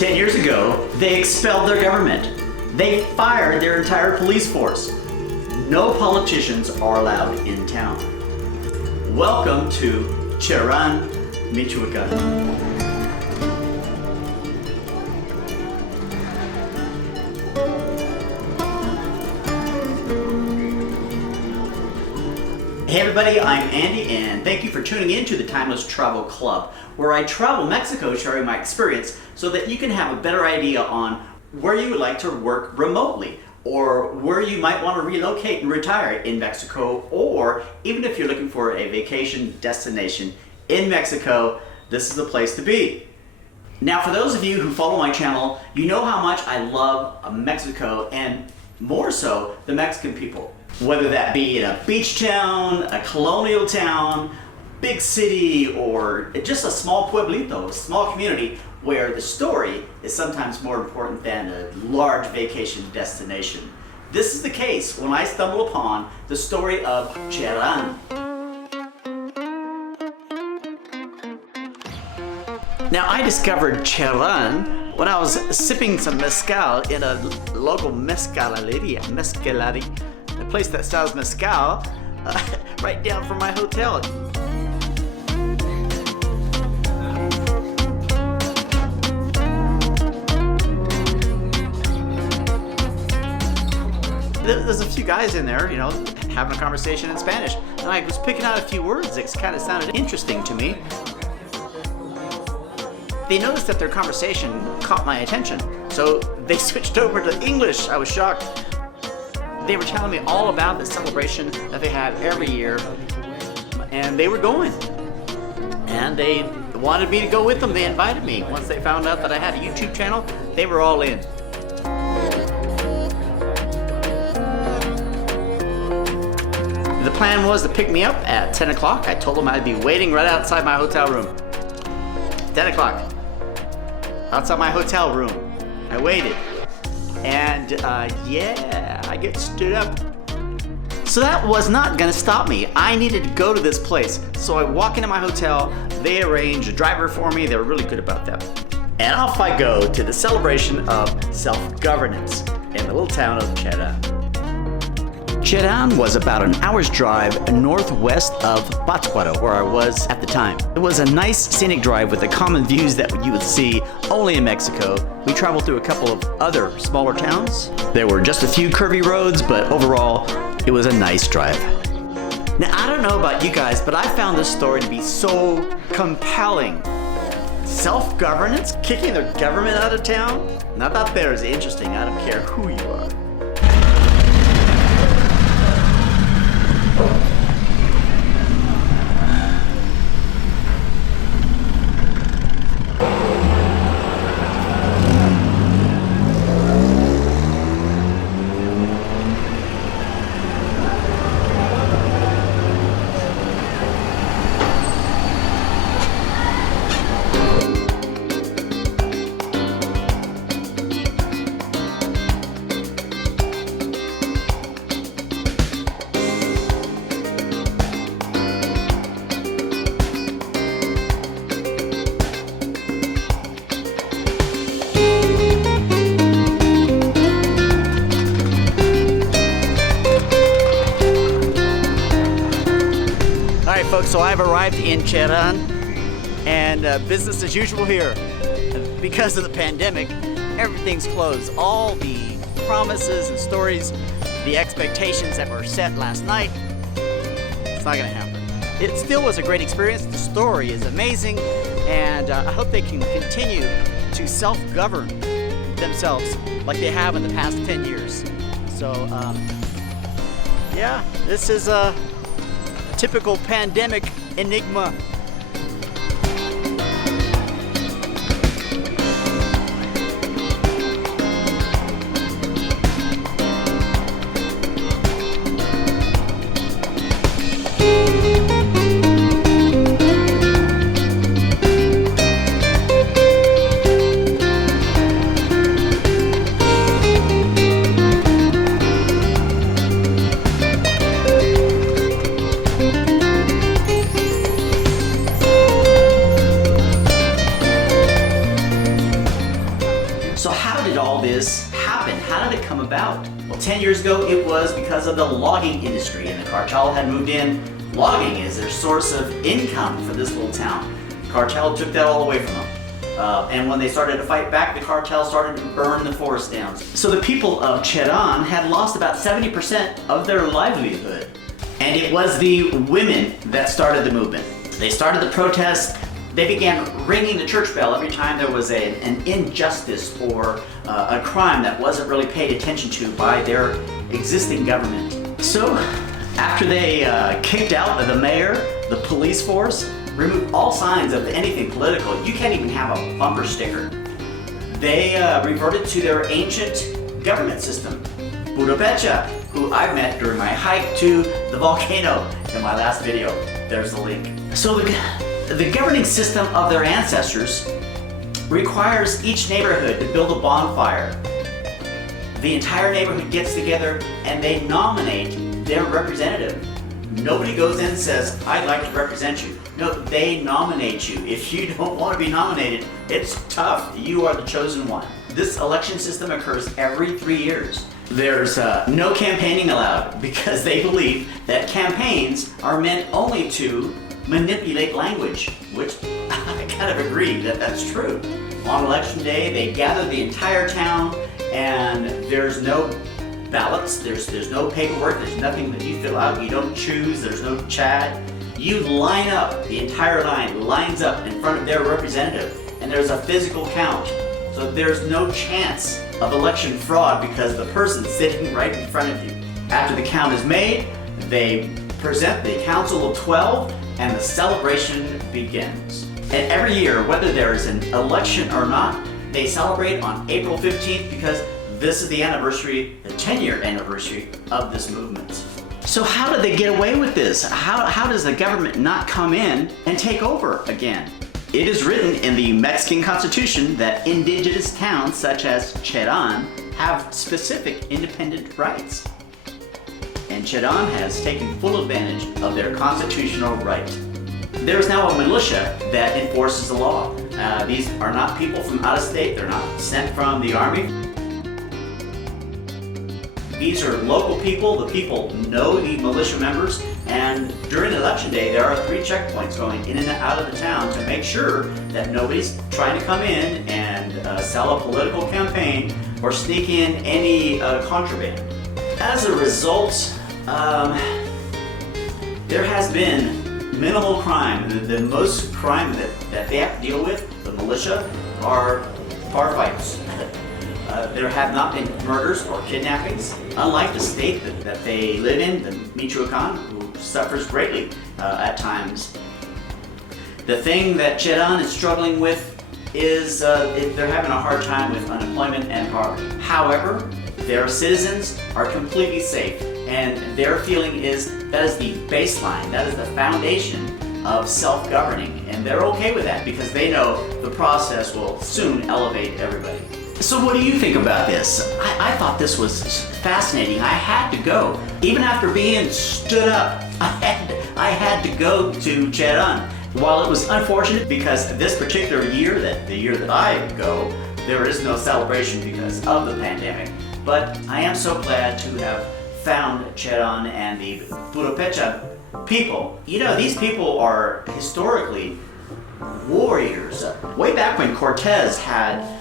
10 years ago, they expelled their government. They fired their entire police force. No politicians are allowed in town. Welcome to Cheran, Michoacán. Hey everybody, I'm Andy and thank you for tuning in to the Timeless Travel Club, where I travel Mexico sharing my experience so that you can have a better idea on where you would like to work remotely, or where you might want to relocate and retire in Mexico, or even if you're looking for a vacation destination in Mexico, this is the place to be. Now, for those of you who follow my channel, you know how much I love Mexico, and more so, the Mexican people. Whether that be in a beach town, a colonial town, big city, or just a small pueblito, a small community where the story is sometimes more important than a large vacation destination. This is the case when I stumble upon the story of Cheran. Now, I discovered Cheran when I was sipping some mezcal in a local mezcaleria, a place that sells mezcal right down from my hotel. There's a few guys in there, having a conversation in Spanish, and I was picking out a few words that kind of sounded interesting to me. They noticed that their conversation caught my attention, so they switched over to English. I was shocked. They were telling me all about the celebration that they had every year, and they were going. And they wanted me to go with them. They invited me. Once they found out that I had a YouTube channel, they were all in. The plan was to pick me up at 10 o'clock. I told them I'd be waiting right outside my hotel room. 10 o'clock. Outside my hotel room. I waited. And I get stood up. So that was not gonna stop me. I needed to go to this place. So I walk into my hotel, they arrange a driver for me. They were really good about that. And off I go to the celebration of self-governance in the little town of Cheran. Cheran was about an hour's drive northwest of Pátzcuaro, where I was at the time. It was a nice scenic drive with the common views that you would see only in Mexico. We traveled through a couple of other smaller towns. There were just a few curvy roads, but overall, it was a nice drive. Now, I don't know about you guys, but I found this story to be so compelling. Self-governance? Kicking the government out of town? Now that there is interesting. I don't care who you are. Folks, so I've arrived in Cheran, and business as usual here. Because of the pandemic, everything's closed. All the promises and stories, the expectations that were set last night, it's not gonna happen. It still was a great experience. The story is amazing, and I hope they can continue to self-govern themselves like they have in the past 10 years. So, yeah, this is a typical pandemic enigma. about? Well, 10 years ago, it was because of the logging industry, and the cartel had moved in. Logging is their source of income for this little town. The cartel took that all away from them. And when they started to fight back, the cartel started to burn the forest down. So the people of Cheran had lost about 70% of their livelihood. And it was the women that started the movement. They started the protest. They began ringing the church bell every time there was an injustice or a crime that wasn't really paid attention to by their existing government. So after they kicked out the mayor, the police force, removed all signs of anything political, you can't even have a bumper sticker. They reverted to their ancient government system. Purupecha, who I met during my hike to the volcano in my last video. There's the link. So the governing system of their ancestors requires each neighborhood to build a bonfire. The entire neighborhood gets together and they nominate their representative. Nobody goes in and says, I'd like to represent you. No, they nominate you. If you don't want to be nominated, it's tough. You are the chosen one. This election system occurs every 3 years. There's no campaigning allowed because they believe that campaigns are meant only to manipulate language, which I kind of agree that that's true. On election day, they gather the entire town and there's no ballots, there's no paperwork, there's nothing that you fill out, you don't choose, there's no chat. You line up, the entire line lines up in front of their representative, and there's a physical count. So there's no chance of election fraud because the person's sitting right in front of you. After the count is made, they present the Council of 12 and the celebration begins. And every year, whether there's an election or not, they celebrate on April 15th because this is the anniversary, the 10-year anniversary of this movement. So how do they get away with this? How does the government not come in and take over again? It is written in the Mexican Constitution that indigenous towns such as Cheran have specific independent rights. And Cheran has taken full advantage of their constitutional right. There is now a militia that enforces the law. These are not people from out of state, they're not sent from the army. These are local people, the people know the militia members, and during election day there are 3 checkpoints going in and out of the town to make sure that nobody's trying to come in and sell a political campaign or sneak in any contraband. As a result, there has been minimal crime. The most crime that they have to deal with, the militia, are bar fights. There have not been murders or kidnappings, unlike the state that they live in, the Michoacán, who suffers greatly at times. The thing that Cheran is struggling with is they're having a hard time with unemployment and poverty. However, their citizens are completely safe, and their feeling is that is the baseline, that is the foundation of self-governing, and they're okay with that because they know the process will soon elevate everybody. So what do you think about this? I thought this was fascinating. I had to go. Even after being stood up, I had to go to Cheran. While it was unfortunate because this particular year, the year that I go, there is no celebration because of the pandemic. But I am so glad to have found Cheran and the Purupecha people. You know, these people are historically warriors. Way back when Cortez had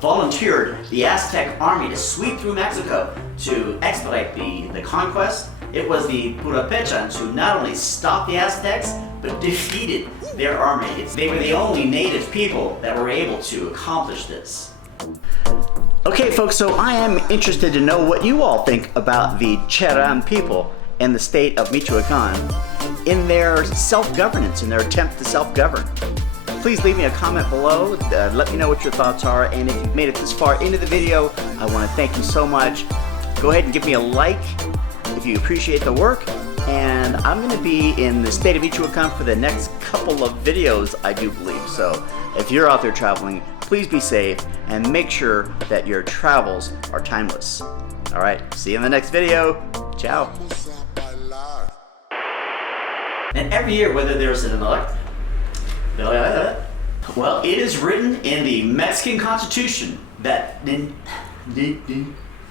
volunteered the Aztec army to sweep through Mexico to expedite the conquest, it was the Purupechans who not only stopped the Aztecs, but defeated their army. They were the only native people that were able to accomplish this. Okay folks, so I am interested to know what you all think about the Cheran people in the state of Michoacán in their self-governance, in their attempt to self-govern. Please leave me a comment below, let me know what your thoughts are, and if you've made it this far into the video, I want to thank you so much. Go ahead and give me a like if you appreciate the work, and I'm going to be in the state of Michoacán for the next couple of videos, I do believe. So if you're out there traveling, please be safe and make sure that your travels are timeless. Alright, see you in the next video. Ciao. And every year, whether there's an election, well, it is written in the Mexican Constitution that